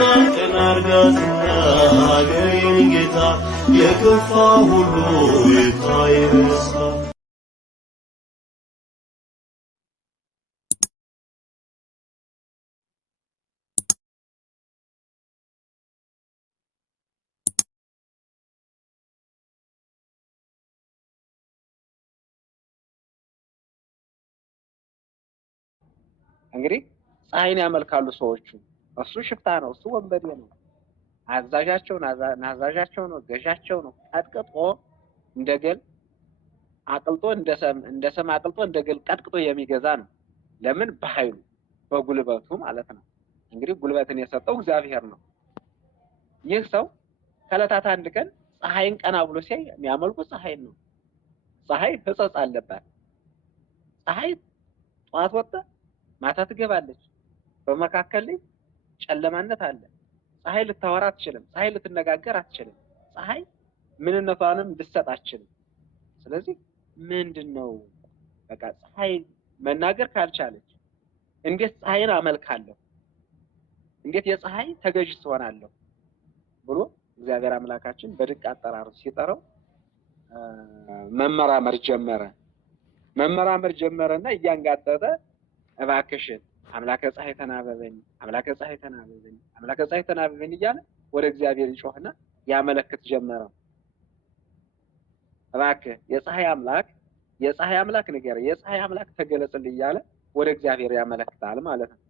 ጌታ ቀናርጋትና አገሬን ጌታ የከፋ ሁሉ ይታይሳ እንግዲህ ፀሐይን ያመልካሉ ሰዎቹ። እሱ ሽፍታ ነው፣ እሱ ወንበዴ ነው፣ ናዛዣቸው ነው፣ ገዣቸው ነው። ቀጥቅጦ እንደገል አቅልጦ እንደሰም አቅልጦ እንደገል ቀጥቅጦ የሚገዛ ነው። ለምን? በኃይሉ በጉልበቱ ማለት ነው። እንግዲህ ጉልበትን የሰጠው እግዚአብሔር ነው። ይህ ሰው ከዕለታት አንድ ቀን ፀሐይን ቀና ብሎ ሲያይ የሚያመልኩት ፀሐይን ነው። ፀሐይ ሕጸጽ አለባት። ፀሐይ ጠዋት ወጣ ማታ ትገባለች። በመካከል ላይ ጨለማነት አለ። ፀሐይ ልታወራ አትችልም። ፀሐይ ልትነጋገር አትችልም። ፀሐይ ምንነቷንም ልትሰጥ አትችልም። ስለዚህ ምንድነው በቃ ፀሐይ መናገር ካልቻለች እንዴት ፀሐይን አመልካለሁ? እንዴት የፀሐይ ተገዥ ትሆናለሁ ብሎ እግዚአብሔር አምላካችን በድንቅ አጠራሩ ሲጠራው መመራመር ጀመረና እያንጋጠጠ እባክሽን አምላከ ፀሐይ ተናበበኝ፣ አምላከ ፀሐይ ተናበበኝ፣ አምላከ ፀሐይ ተናበበኝ እያለ ወደ እግዚአብሔር ይጮህና ያመለክት ጀመረ። እባክህ የፀሐይ አምላክ ንገረኝ፣ የፀሐይ አምላክ ተገለጽልኝ እያለ ወደ እግዚአብሔር ያመለክታል ማለት ነው።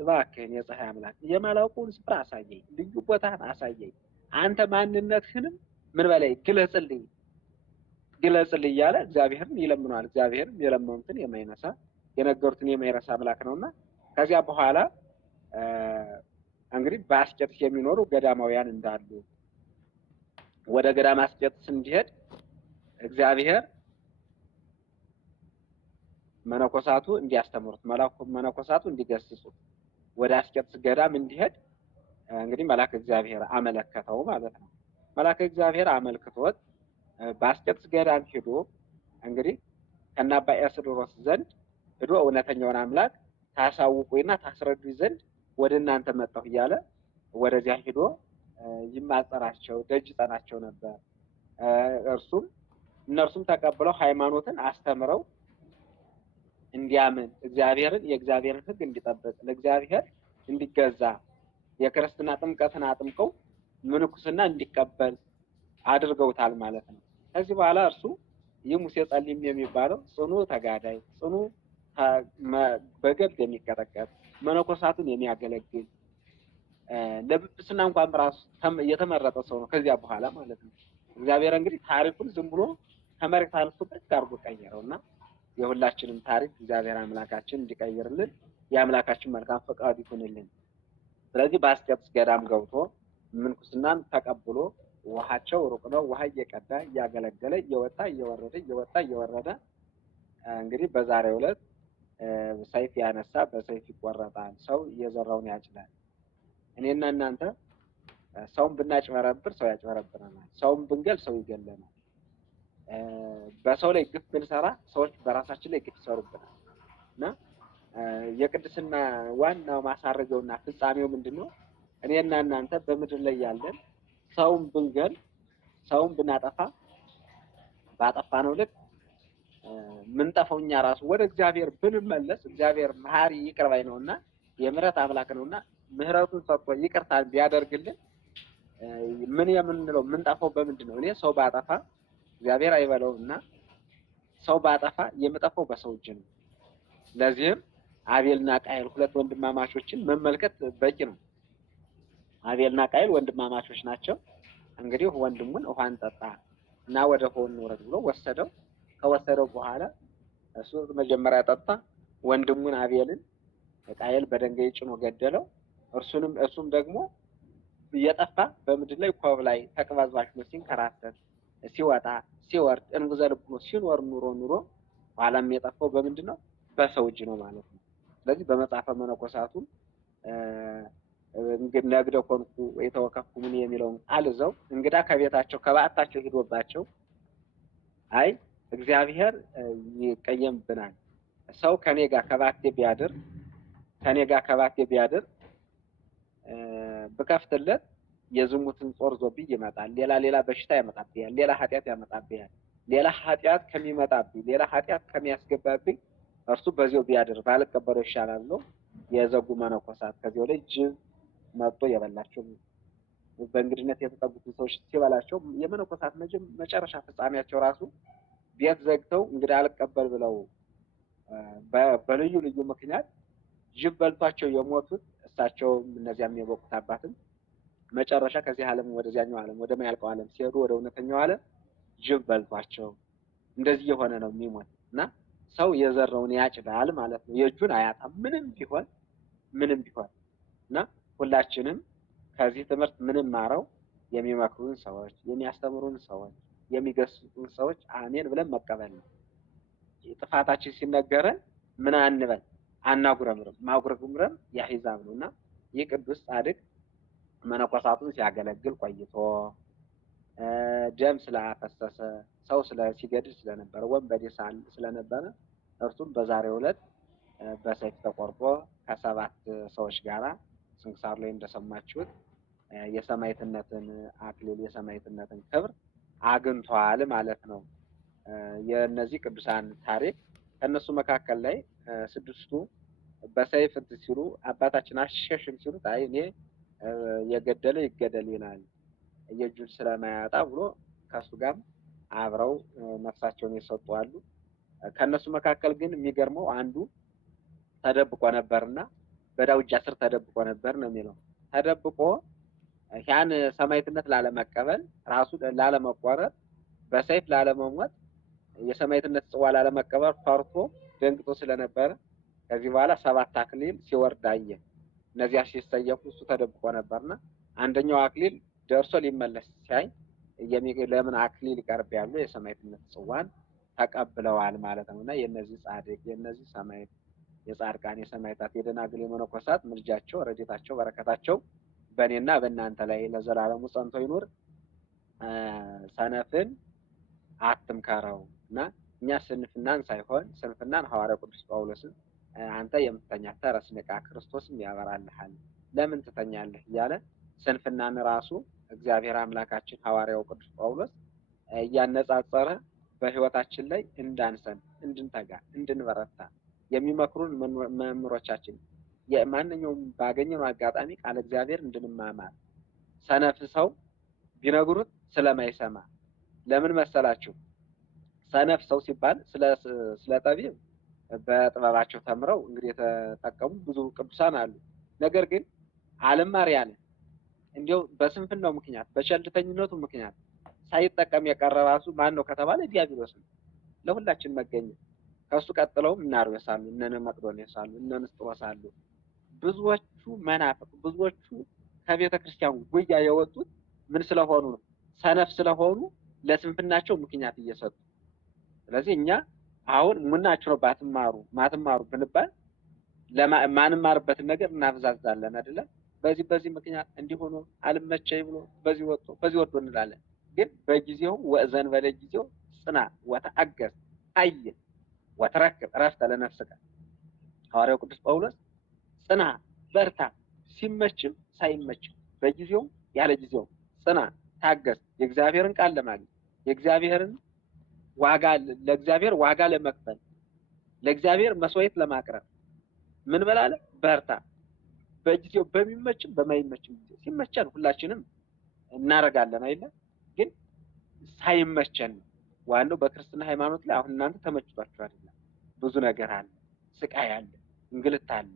እባክህን የፀሐይ አምላክ የማላውቀውን ስፍራ አሳየኝ፣ ልዩ ቦታን አሳየኝ፣ አንተ ማንነትህንም ምን በላይ ግለጽልኝ እያለ እግዚአብሔርን ይለምነዋል። እግዚአብሔርም የለመኑትን የማይነሳ የነገሩትን የማይረሳ አምላክ ነውና ከዚያ በኋላ እንግዲህ በአስቄጥስ የሚኖሩ ገዳማውያን እንዳሉ ወደ ገዳም አስቄጥስ እንዲሄድ እግዚአብሔር መነኮሳቱ እንዲያስተምሩት መነኮሳቱ እንዲገስጹት ወደ አስቄጥስ ገዳም እንዲሄድ እንግዲህ መልአከ እግዚአብሔር አመለከተው ማለት ነው። መልአከ እግዚአብሔር አመልክቶት በአስቄጥስ ገዳም ሄዶ እንግዲህ ከነ አባ ኤስድሮስ ዘንድ ሄዶ እውነተኛውን አምላክ ታሳውቁኝና ታስረዱኝ ዘንድ ወደ እናንተ መጣሁ እያለ ወደዚያ ሄዶ ይማጸናቸው ደጅ ጠናቸው ነበር። እነርሱም ተቀብለው ሃይማኖትን አስተምረው እንዲያምን የእግዚአብሔርን ሕግ እንዲጠብቅ ለእግዚአብሔር እንዲገዛ የክርስትና ጥምቀትን አጥምቀው ምንኩስና እንዲቀበል አድርገውታል ማለት ነው። ከዚህ በኋላ እርሱ ይህ ሙሴ ጸሊም የሚባለው ጽኑ ተጋዳይ፣ ጽኑ በገብ የሚቀጠቀጥ መነኮሳቱን የሚያገለግል ለጵጵስና እንኳን ራሱ የተመረጠ ሰው ነው። ከዚያ በኋላ ማለት ነው እግዚአብሔር እንግዲህ ታሪኩን ዝም ብሎ ከመሬት አንስቶ በቃ አድርጎ ቀየረውና የሁላችንም ታሪክ እግዚአብሔር አምላካችን እንዲቀይርልን የአምላካችን መልካም ፈቃዱ ይሁንልን። ስለዚህ በአስቄጥስ ገዳም ገብቶ ምንኩስናን ተቀብሎ ውሃቸው ሩቅ ነው፣ ውሃ እየቀዳ እያገለገለ እየወጣ እየወረደ እንግዲህ በዛሬው ዕለት ሰይፍ ያነሳ በሰይፍ ይቆረጣል፣ ሰው የዘራውን ያጭዳል። እኔና እናንተ ሰውን ብናጭበረብር ሰው ያጭበረብረናል፣ ሰውን ብንገል ሰው ይገለናል። በሰው ላይ ግፍ ብንሰራ ሰዎች በራሳችን ላይ ግፍ ይሰሩብናል። እና የቅድስና ዋናው ማሳረጊያውና ፍጻሜው ምንድነው? እኔና እናንተ በምድር ላይ ያለን ሰውን ብንገል ሰውን ብናጠፋ ባጠፋነው ልክ ምንጠፋው እኛ ራሱ ወደ እግዚአብሔር ብንመለስ እግዚአብሔር መሐሪ ይቅር ባይ ነውና የምህረት አምላክ ነውና ምህረቱን ሰጥቶ ይቅርታ ቢያደርግልን ምን የምንለው ምንጠፋው በምንድን ነው? እኔ ሰው ባጠፋ እግዚአብሔር አይበለውና ሰው ባጠፋ የምጠፋው በሰው እጅ ነው። ለዚህም አቤልና ቃየል ሁለት ወንድማማቾችን መመልከት በቂ ነው። አቤልና ቃየል ወንድማማቾች ናቸው። እንግዲህ ወንድሙን ውሃን ጠጣ እና ወደ ሆን ወረድ ብሎ ወሰደው። ከወሰደው በኋላ እሱ መጀመሪያ ጠጣ። ወንድሙን አቤልን ቃየል በድንጋይ ጭኖ ገደለው። እሱም ደግሞ እየጠፋ በምድር ላይ ኮብ ላይ ተቅበዝባዥ ነው ሲንከራተት ሲወጣ ሲወርድ እንጉዘ ልብ ነው ሲኖር ኑሮ ኋላም የጠፋው በምንድን ነው? በሰው እጅ ነው ማለት ነው። ስለዚህ በመጽሐፈ መነኮሳቱ ነግደ ኮንኩ የተወከፍኩ ምን የሚለውን አልዘው እንግዳ ከቤታቸው ከበዓታቸው ሄዶባቸው አይ እግዚአብሔር ይቀየምብናል፣ ሰው ከኔ ጋር ከባቴ ቢያድር ከኔ ጋር ከባቴ ቢያድር ብከፍትለት የዝሙትን ጾር ዞብኝ ይመጣል። ሌላ በሽታ ያመጣብኛል። ሌላ ኃጢአት ያመጣብኛል። ሌላ ኃጢአት ከሚመጣብኝ ሌላ ኃጢአት ከሚያስገባብኝ እርሱ በዚያው ቢያድር ባልቀበለው ይሻላል ነው የዘጉ መነኮሳት። ከዚያው ላይ ጅብ መጥቶ የበላቸው በእንግድነት የተጠጉትን ሰዎች ሲበላቸው የመነኮሳት መጨረሻ ፍጻሜያቸው ራሱ ቤት ዘግተው እንግዲህ አልቀበል ብለው በልዩ ልዩ ምክንያት ጅብ በልቷቸው የሞቱት እሳቸውም እነዚያም የበቁት አባትም መጨረሻ ከዚህ ዓለም ወደዚያኛው ዓለም ወደ ማያልቀው ዓለም ሲሄዱ ወደ እውነተኛው ዓለም ጅብ በልቷቸው እንደዚህ የሆነ ነው የሚሞት እና ሰው የዘራውን ያጭዳል ማለት ነው። የእጁን አያጣም ምንም ቢሆን እና ሁላችንም ከዚህ ትምህርት ምንም ማረው የሚመክሩን ሰዎች፣ የሚያስተምሩን ሰዎች፣ የሚገስጹን ሰዎች አሜን ብለን መቀበል ነው። ጥፋታችን ሲነገረን ምን አንበል አናጉረምርም። ማጉረምረም ያሂዛብ ነውና ይህ ቅዱስ ጻድቅ መነኮሳቱን ሲያገለግል ቆይቶ ደም ስላፈሰሰ ሰው ሲገድል ስለነበረ ወንበዴ ስለነበረ እርሱም በዛሬው ዕለት በሰይፍ ተቆርጦ ከ7 ሰዎች ጋራ ስንክሳር ላይ እንደሰማችሁት የሰማዕትነትን አክሊል የሰማዕትነትን ክብር አግኝቷል ማለት ነው። የእነዚህ ቅዱሳን ታሪክ ከነሱ መካከል ላይ 6ቱ በሰይፍ ሲሉ አባታችን አሸሽም ሲሉት አይ እኔ የገደለ ይገደል ይላል የእጁን ስለማያጣ ብሎ ከሱ ጋር አብረው ነፍሳቸውን የሰጡ አሉ። ከነሱ መካከል ግን የሚገርመው አንዱ ተደብቆ ነበርና በዳውጃ ስር ተደብቆ ነበር ነው የሚለው። ተደብቆ ያን ሰማዕትነት ላለመቀበል ራሱ ላለመቆረጥ በሰይፍ ላለመሞት የሰማዕትነት ጽዋ ላለመቀበል ፈርቶ ደንግጦ ስለነበረ ከዚህ በኋላ 7 አክሊል ሲወርድ አየ። እነዚያ ሲሰየፉ እሱ ተደብቆ ነበርና አንደኛው አክሊል ደርሶ ሊመለስ ሲያይ ለምን አክሊል ይቀርብ ያሉ የሰማዕትነት ጽዋን ተቀብለዋል ማለት ነውና የነዚህ ጻድቅ የነዚህ ሰማዕት የጻድቃን የሰማዕታት የደናግል የመነኮሳት ምልጃቸው ረድኤታቸው በረከታቸው በእኔና በእናንተ ላይ ለዘላለሙ ጸንቶ ይኑር። ሰነፍን አትምከረው እና እኛ ስንፍናን ሳይሆን ስንፍናን ሐዋርያው ቅዱስ ጳውሎስን አንተ የምትተኛ ተረስ ንቃ ክርስቶስም ያበራልሃል ለምን ትተኛለህ እያለ ስንፍናን ራሱ እግዚአብሔር አምላካችን ሐዋርያው ቅዱስ ጳውሎስ እያነጻጸረ በህይወታችን ላይ እንዳንሰን እንድንተጋ እንድንበረታ የሚመክሩን መምህሮቻችን የማንኛውም ባገኘነው አጋጣሚ ቃል እግዚአብሔር እንድንማማር ሰነፍ ሰው ቢነግሩት ስለማይሰማ ለምን መሰላችሁ? ሰነፍ ሰው ሲባል ስለ ጠቢብ በጥበባቸው ተምረው እንግዲህ የተጠቀሙ ብዙ ቅዱሳን አሉ። ነገር ግን አልማር ያለ እንዲያው በስንፍናው ምክንያት በቸልተኝነቱ ምክንያት ሳይጠቀም የቀረ ራሱ ማን ነው ከተባለ ዲያብሎስ ነው። ለሁላችን መገኘ ከሱ ቀጥለውም እነ አርዮስ አሉ፣ እነ መቅዶንዮስ አሉ፣ እነ ንስጥሮስ አሉ። ብዙዎቹ መናፍቅ ብዙዎቹ ከቤተ ክርስቲያን ጉያ የወጡት ምን ስለሆኑ ነው? ሰነፍ ስለሆኑ ለስንፍናቸው ምክንያት እየሰጡ። ስለዚህ እኛ አሁን ምናችሁ ነው ማትማሩ ብንባል ለማንማርበትን ነገር እናብዛዛለን አይደለ? በዚህ ምክንያት እንዲሆኑ አልመቸይ ብሎ በዚህ ወጥቶ እንላለን። ግን በጊዜው ወዘን በለ ጊዜው ጽና ወተአገስ አየ ወተረክብ ረፍተ ለነፍስከ ሐዋርያው ቅዱስ ጳውሎስ ጽና በርታ ሲመችም ሳይመችም በጊዜው ያለ ጊዜው ጽና ታገስ የእግዚአብሔርን ቃል ለማግኘት የእግዚአብሔርን ለእግዚአብሔር ዋጋ ለመክፈል ለእግዚአብሔር መስዋዕት ለማቅረብ ምን በላለ በርታ። በጊዜው በሚመችም በማይመችም ጊዜ ሲመቸን ሁላችንም እናረጋለን አይደል? ግን ሳይመቸን ዋናው በክርስትና ሃይማኖት ላይ አሁን እናንተ ተመችቷችሁ አይደል? ብዙ ነገር አለ፣ ስቃይ አለ፣ እንግልት አለ፣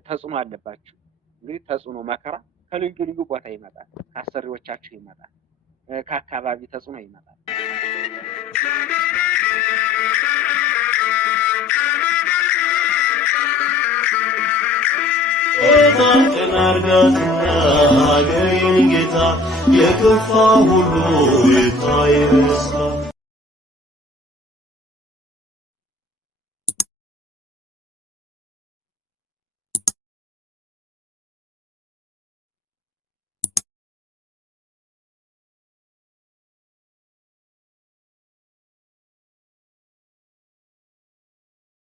ተጽዕኖ አለባችሁ። እንግዲህ ተጽዕኖ መከራ ከልዩ ልዩ ቦታ ይመጣል። ከአሰሪዎቻችሁ ይመጣል፣ ከአካባቢ ተጽዕኖ ይመጣል። ጌታችን አርጋትና ሀገሬን ጌታ የከፋ ሁሉ ይታይ